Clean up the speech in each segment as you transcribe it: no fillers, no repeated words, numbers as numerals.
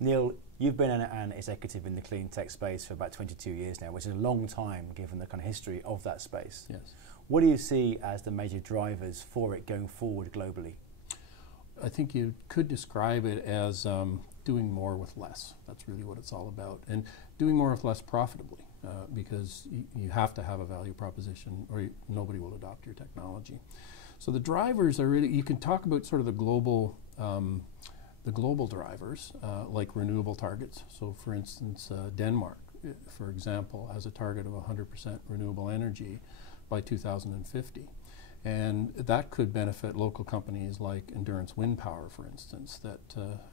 Neil, you've been an executive in the clean tech space for about 22 years now, which is a long time given the kind of history of that space. Yes. What do you see as the major drivers for it going forward globally? I think you could describe it as doing more with less. That's really what it's all about. And doing more with less profitably, because you have to have a value proposition or nobody will adopt your technology. So the drivers are really, you can talk about sort of the global drivers, like renewable targets. So for instance, Denmark, for example, has a target of 100% renewable energy by 2050. And that could benefit local companies like Endurance Wind Power, for instance, that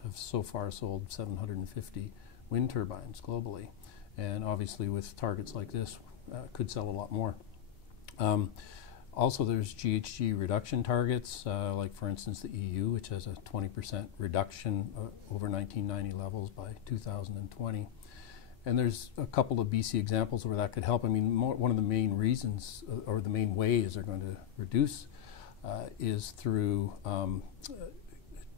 have so far sold 750 wind turbines globally. And obviously with targets like this, could sell a lot more. Also there's GHG reduction targets, like for instance the EU, which has a 20% reduction over 1990 levels by 2020. And there's a couple of BC examples where that could help. I mean, one of the main reasons, or the main ways they're going to reduce is through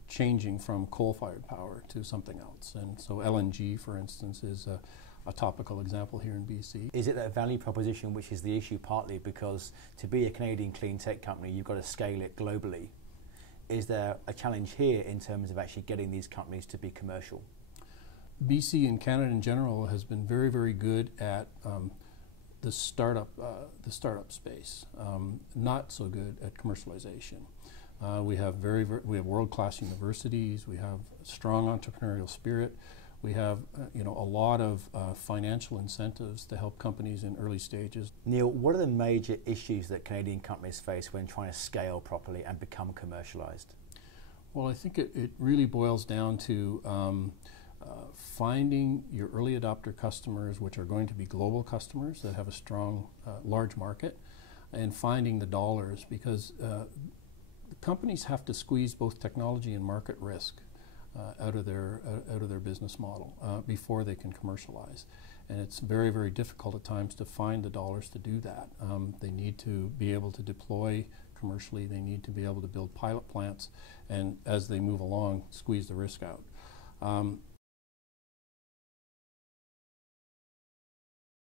changing from coal-fired power to something else. And so LNG, for instance, is a topical example here in BC. Is it that value proposition which is the issue, partly because to be a Canadian clean tech company, you've got to scale it globally? Is there a challenge here in terms of actually getting these companies to be commercial? BC and Canada in general has been very, very good at the startup space. Not so good at commercialization. We have world-class universities. We have strong entrepreneurial spirit. We have a lot of financial incentives to help companies in early stages. Neil, what are the major issues that Canadian companies face when trying to scale properly and become commercialized? Well, I think it really boils down to finding your early adopter customers, which are going to be global customers that have a strong, large market, and finding the dollars, because companies have to squeeze both technology and market risk out of their business model before they can commercialize. And it's very, very difficult at times to find the dollars to do that. They need to be able to deploy commercially. They need to be able to build pilot plants, and as they move along, squeeze the risk out.